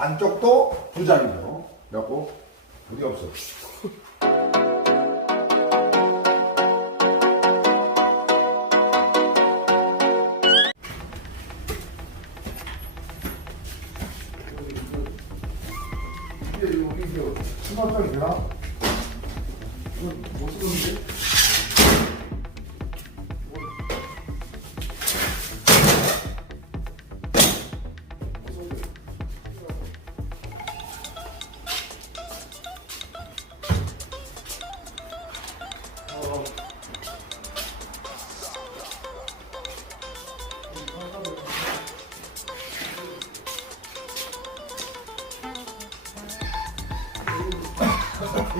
안쪽도 두 자리로. 그래갖고 어디 없어. 이게 수납장이 되나? 이건 못 쓰는데?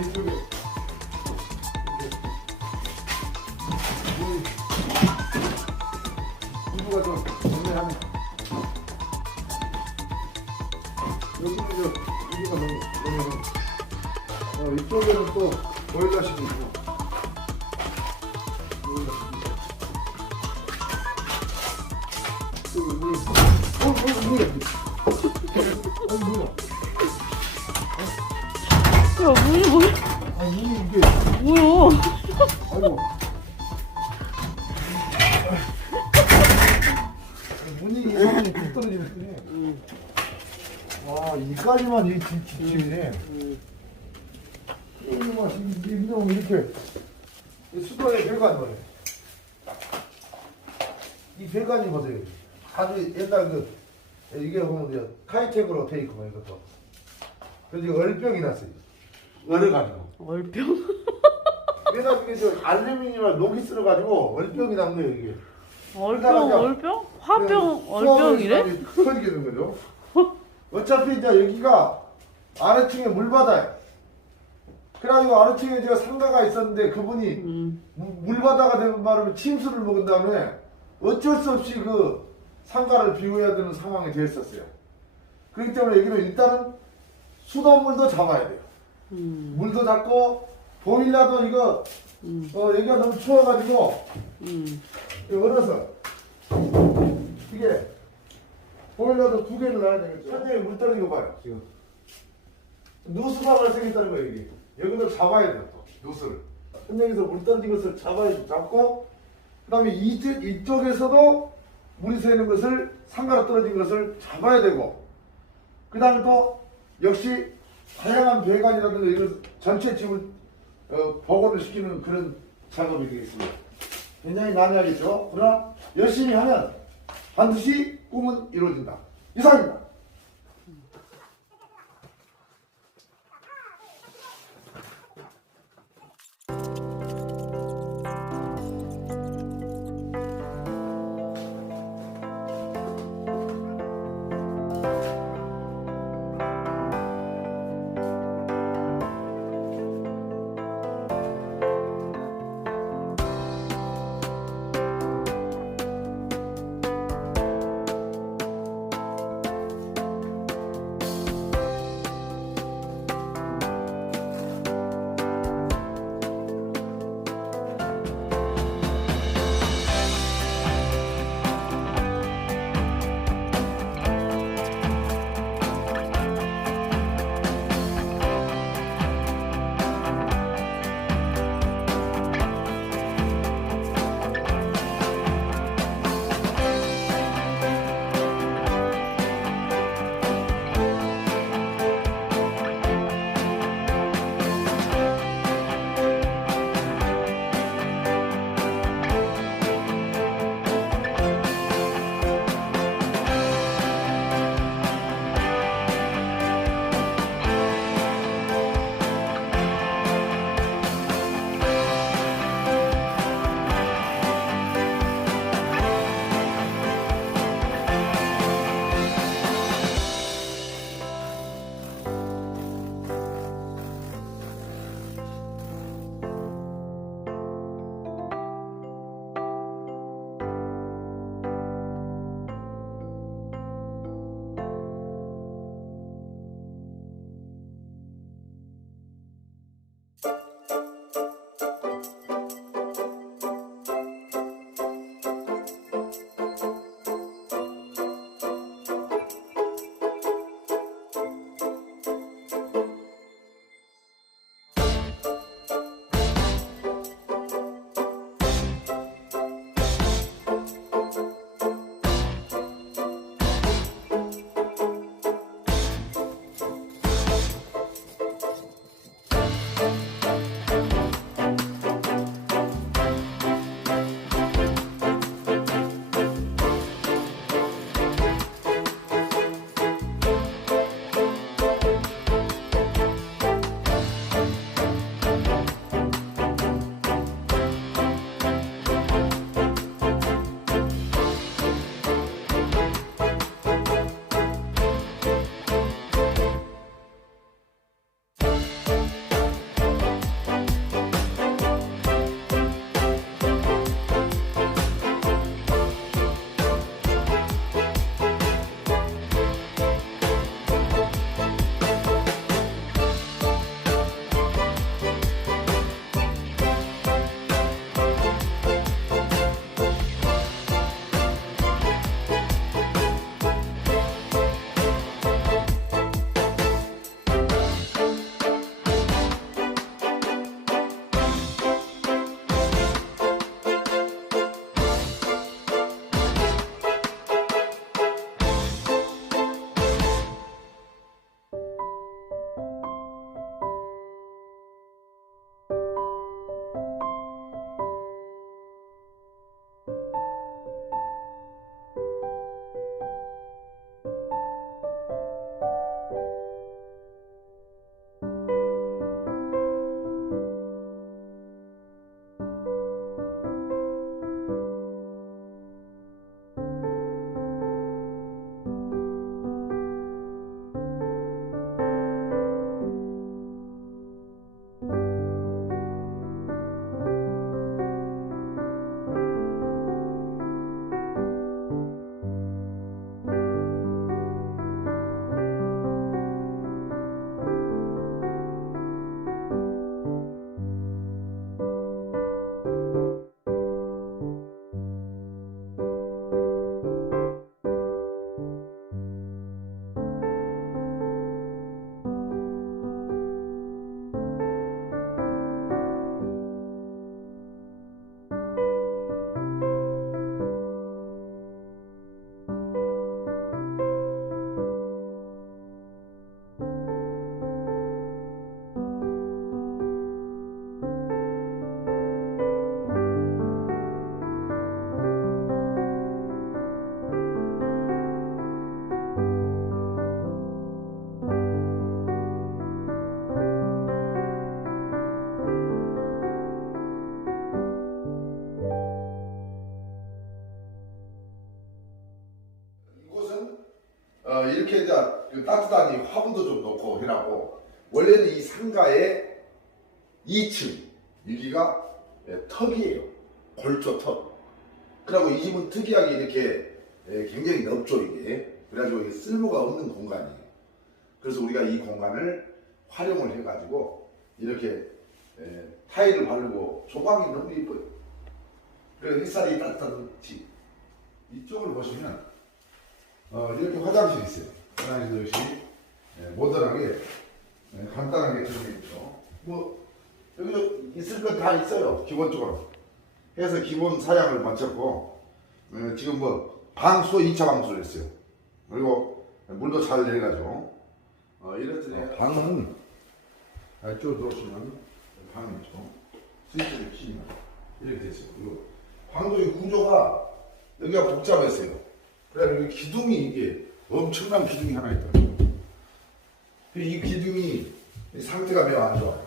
이쪽에 이부가 좀 정리하면 여기는 이부가 너무 이쪽에는 또 보일러실이 있고 야, 문이 뭐야? 아니 이게 뭐야? 아이고 문이 이상하게 뚝 떨어지네. 와 이까지만 이 집집이네. 이놈 이렇게 수도에 별관 거네. 이 별관이 보세요. 아주 옛날 이게 보면 카이텍으로 돼 있고 이것도. 그래서 얼병이 났어요. 얼어가지고. 얼병? 왜냐면 이게 저 알루미늄을 녹이 쓸어가지고 얼병이 난 거예요 이게. 얼병? 화병, 얼병이래? 터지게 된 거죠. 어차피 이제 여기가 아래층에 물바다예요. 그래가지고 아래층에 제가 상가가 있었는데 그분이 물바다가 되면 말하면 침수를 먹은 다음에 어쩔 수 없이 그 상가를 비워야 되는 상황이 되었었어요. 그렇기 때문에 여기는 일단은 수돗물도 잡아야 돼요. 물도 잡고 보일러도 이거 여기가 너무 추워가지고 얼어서 이게 보일러도 두 개를 놔야 되겠죠. 현장에 물 떨어진 거 봐요 지금. 누수가 발생했다는 거예요 여기. 여기도 잡아야 돼요 또 누수를. 현장에서 물 떨어진 것을 잡고 그 다음에 이쪽에서도 물이 새는 것을 상가로 떨어진 것을 잡아야 되고 그 다음에 또 역시 다양한 배관이라든가 이런 전체 집을 복원을 시키는 그런 작업이 되겠습니다. 굉장히 난해하겠죠. 그러나 열심히 하면 반드시 꿈은 이루어진다. 이상입니다. 이렇게 이제 그 따뜻하니 화분도 좀 넣고 해라고. 원래는 이 상가의 2층 여기가 턱이에요. 골조 턱. 그리고 이 집은 특이하게 이렇게 굉장히 넓죠 이게. 그래가지고 이게 쓸모가 없는 공간이에요. 그래서 우리가 이 공간을 활용을 해가지고 이렇게 타일을 바르고 조각이 너무 이뻐요. 그리고 햇살이 따뜻한 집. 이쪽을 보시면 이렇게 화장실이 있어요. 화장실 역시 모던하게 간단하게 들어가 있죠. 뭐 여기도 있을 것 다 있어요. 기본적으로 해서 기본 사양을 마쳤고 지금 뭐 방수 2차 방수를 했어요. 그리고 물도 잘 내려가죠. 이렇듯이 방은 이쪽으로 들어오시면 방이 있죠. 스위치를 키면 이렇게 됐어요. 그리고 방도의 구조가 여기가 복잡했어요. 그래 여기 기둥이 이게 엄청난 기둥이 하나 있더라고요. 이 기둥이 상태가 매우 안 좋아요.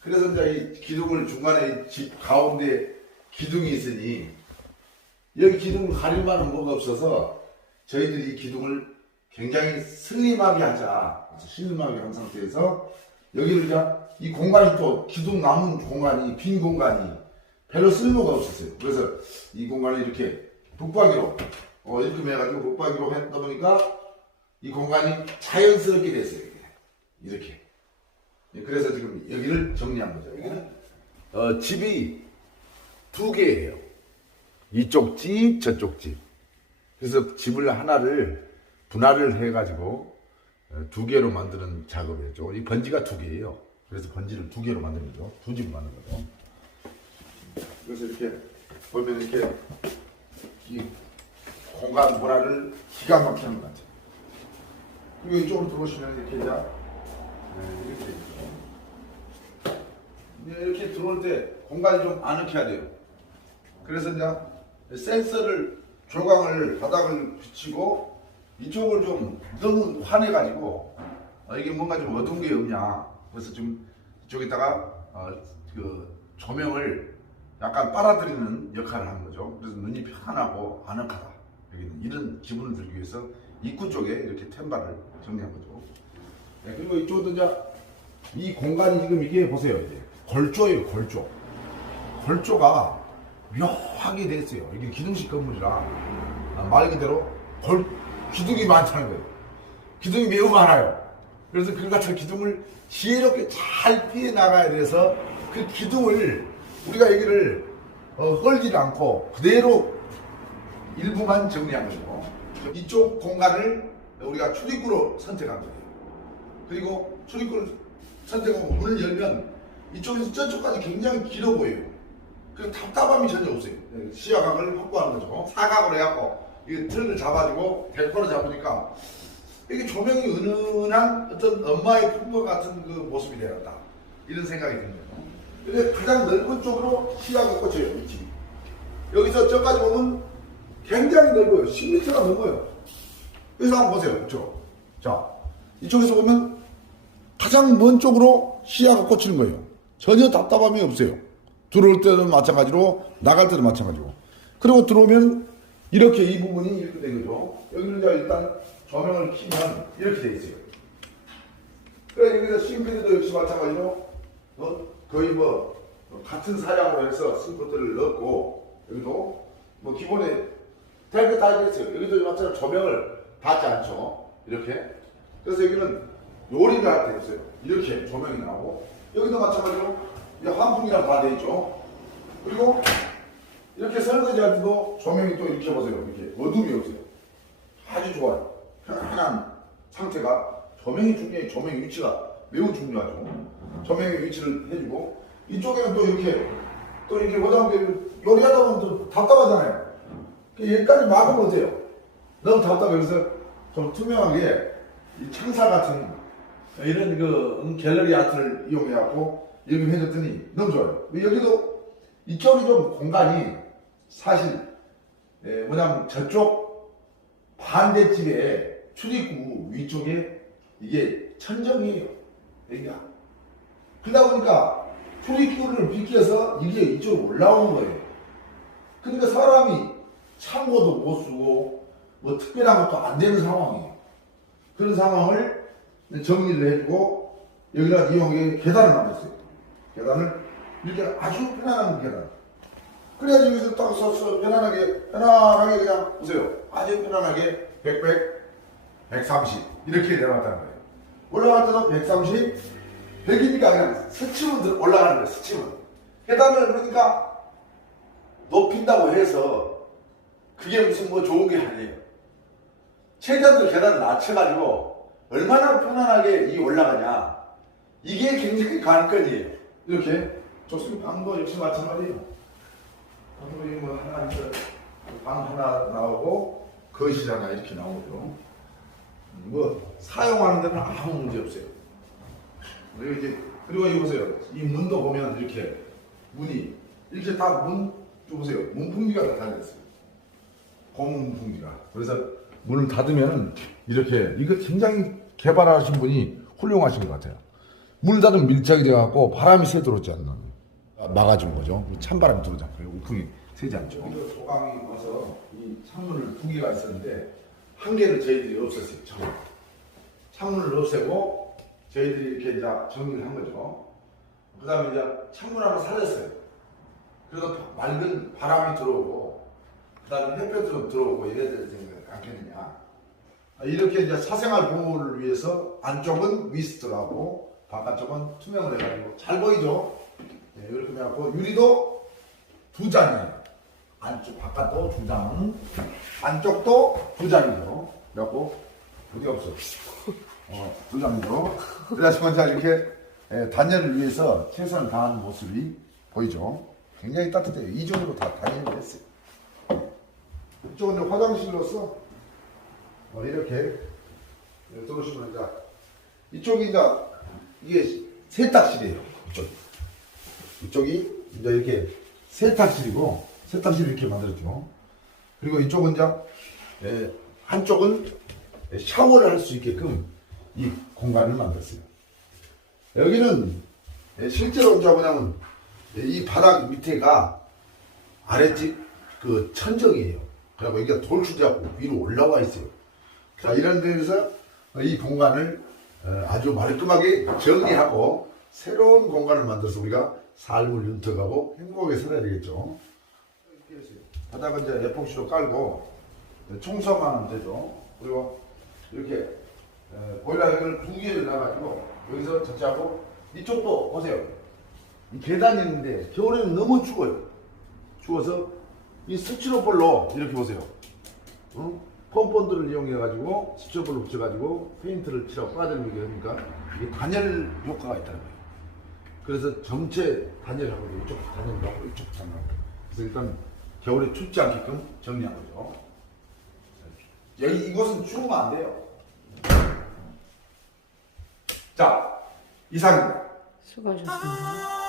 그래서 이제 이 기둥을 중간에 집 가운데 기둥이 있으니 여기 기둥을 가릴 만한 뭐가 없어서 저희들이 이 기둥을 굉장히 슬림하게 하자. 슬림하게 한 상태에서 여기를 이제 이 공간이 또 기둥 남은 공간이 빈 공간이 별로 쓸모가 없었어요. 그래서 이 공간을 이렇게 북박이로 이렇게 해가지고 북박이로 했다 보니까 이 공간이 자연스럽게 됐어요. 이렇게. 그래서 지금 여기를 정리한 거죠. 여기는 집이 두 개예요. 이쪽 집, 저쪽 집. 그래서 집을 하나를 분할을 해가지고 두 개로 만드는 작업을 했죠. 이 번지가 두 개예요. 그래서 번지를 두 개로 만든 거죠. 두 집을 만든 거죠. 그래서 이렇게 보면 이렇게 이 공간 분할을 기가 막히게 하는 것 같아요. 그리고 이쪽으로 들어오시면 이렇게 이렇게 되죠. 이렇게 들어올 때 공간이 좀 아늑해야 돼요. 그래서 이제 센서를 조광을 바닥을 비치고 이쪽을 좀 너무 환해가지고 이게 뭔가 좀 어두운 게 없냐. 그래서 좀 이쪽에다가 그 조명을 약간 빨아들이는 역할을 하는 거죠. 그래서 눈이 편하고 아늑하다. 여기는 이런 기분을 들기 위해서 입구 쪽에 이렇게 템바를 정리한 거죠. 네, 그리고 이쪽도 이제 이 공간이 지금 이게 보세요. 이제 골조예요, 골조. 골조가 묘하게 돼 있어요. 이게 기둥식 건물이라 말 그대로 기둥이 많다는 거예요. 기둥이 매우 많아요. 그래서 그 같은 기둥을 지혜롭게 잘 피해 나가야 돼서 그 기둥을 우리가 여기를 헐지 않고 그대로 일부만 정리한 것이고 이쪽 공간을 우리가 출입구로 선택한 거예요. 그리고 출입구를 선택하고 문을 열면 이쪽에서 저쪽까지 굉장히 길어 보여요. 그래서 답답함이 전혀 없어요. 시야각을 확보하는 거죠. 사각으로 해갖고 이 틀을 잡아주고 델코를 잡으니까 이게 조명이 은은한 어떤 엄마의 품과 같은 그 모습이 되었다. 이런 생각이 듭니다. 근데 가장 넓은 쪽으로 시야가 꽂혀요. 이 집이. 여기서 저까지 보면 굉장히 넓어요. 10m가 넘어요. 그래서 한번 보세요. 이쪽. 자, 이쪽에서 보면 가장 먼 쪽으로 시야가 꽂히는 거예요. 전혀 답답함이 없어요. 들어올 때도 마찬가지로 나갈 때도 마찬가지고. 그리고 들어오면 이렇게 이 부분이 이렇게 된 거죠. 여기는 이제 일단 조명을 켜면 이렇게 돼 있어요. 그래 여기서 싱크대도 역시 마찬가지로 거의 같은 사양으로 해서 싱크대를 넣고 여기도 기본에 탱크 다 있어요. 여기도 마찬가지로 조명을 받지 않죠. 이렇게. 그래서 여기는 요리가 돼 있어요. 이렇게 조명이 나오고 여기도 마찬가지로 환풍기랑 다 돼 있죠. 그리고 이렇게 설거지할 때도 조명이 또 이렇게 보세요. 이렇게 어둠이 없어요. 아주 좋아요. 편안한 상태가 조명이 중요해요. 조명의 위치가 매우 중요하죠. 조명의 위치를 해주고 이쪽에는 또 이렇게 보자면 요리하다 보면 또 답답하잖아요. 여기까지 막으면 어때요? 너무 답답해. 그래서 좀 투명하게 이 창사 같은 이런 갤러리 아트를 이용해갖고 이렇게 해줬더니 너무 좋아요. 여기도 이쪽이 좀 공간이 사실 뭐냐면 저쪽 반대집에 출입구 위쪽에 이게 천정이에요. 여기가. 그러다 보니까 출입구를 비껴서 이게 이쪽으로 올라오는 거예요. 그러니까 사람이 창고도 못 쓰고 특별한 것도 안 되는 상황이에요. 그런 상황을 정리를 해주고 여기다 이용에 계단을 만들었어요. 계단을 이렇게 아주 편안한 계단. 그래야지 여기서 딱 서서 편안하게 그냥 보세요. 아주 편안하게 130 이렇게 내려갔다는 거예요. 올라갈 때도 130, 100이니까 그냥 스치면 올라가는 거예요. 스치면. 계단을 그러니까 높인다고 해서 그게 무슨 뭐 좋은 게 아니에요. 최대한 계단을 낮춰가지고 얼마나 편안하게 올라가냐. 이게 굉장히 관건이에요. 이렇게 좋습니다. 방도 역시 마찬가지예요. 방도 뭐 하나 있어요. 방 하나 나오고 거실 하나 이렇게 나오고요. 뭐 사용하는 데는 아무 문제 없어요. 그리고 여기 보세요. 이 문도 보면 이렇게 문이 이렇게 다 문 보세요. 문풍지가 다 달렸어요. 고문 문풍지가. 그래서 문을 닫으면 이렇게 이거 굉장히 개발하신 분이 훌륭하신 것 같아요. 문을 닫으면 밀착이 돼갖고 바람이 새 들어오지 않는 막아준 거죠. 찬바람이 들어오지 않고 우풍이 새지 않죠. 여기도 소강이 와서 이 창문을 2개가 있었는데 한 개를 저희들이 없앴어요. 창문을 없애고 저희들이 이렇게 이제 정리를 한 거죠. 그 다음에 이제 창문 하나 살렸어요. 그래서 맑은 바람이 들어오고 그 다음에 햇볕도 들어오고 이래야 되지 않겠느냐. 이렇게 이제 사생활 보호를 위해서 안쪽은 미스트를 하고 바깥쪽은 투명을 해가지고 잘 보이죠? 네, 이렇게 해갖고 유리도 2장이에요. 안쪽, 바깥도 2장, 안쪽도 2장이죠. 그래갖고 어디 없어. 2장이죠. 그래서 먼저 이렇게 단열을 위해서 최선을 다하는 모습이 보이죠. 굉장히 따뜻해요. 이쪽으로 다 단열을 했어요. 이쪽은 화장실로서 이렇게 들어오시면 이제 이쪽이 이제 이게 세탁실이에요. 이쪽이 이제 이렇게 세탁실이고 세탁실 이렇게 만들었죠. 그리고 이쪽은 이제 한쪽은 샤워를 할 수 있게끔 이 공간을 만들었어요. 여기는 실제로 이제 뭐냐면 이 바닥 밑에가 아랫집 그 천정이에요. 그리고 여기가 돌출되고 위로 올라와 있어요. 자, 이런 데서 이 공간을 아주 말끔하게 정리하고 새로운 공간을 만들어서 우리가 삶을 윤택하고 행복하게 살아야 되겠죠. 바닥은 이제 에폭시로 깔고 청소만 하면 되죠. 그리고 이렇게 보일러를 2개를 놔가지고 여기서 적재하고 이쪽도 보세요. 이 계단이 있는데 겨울에는 너무 추워요. 추워서 이 스티로폴로 이렇게 보세요. 펌펀들을 이용해가지고 스티로폴로 붙여가지고 페인트를 칠하고 빠져나오게 하니까 이게 단열 효과가 있다는 거예요. 그래서 전체 단열하고 이쪽부터 단열하고 이쪽부터 단열하고 그래서 일단 겨울에 춥지 않게끔 정리한 거죠. 여기 이곳은 추우면 안 돼요. 자, 이상입니다. 수고하셨습니다.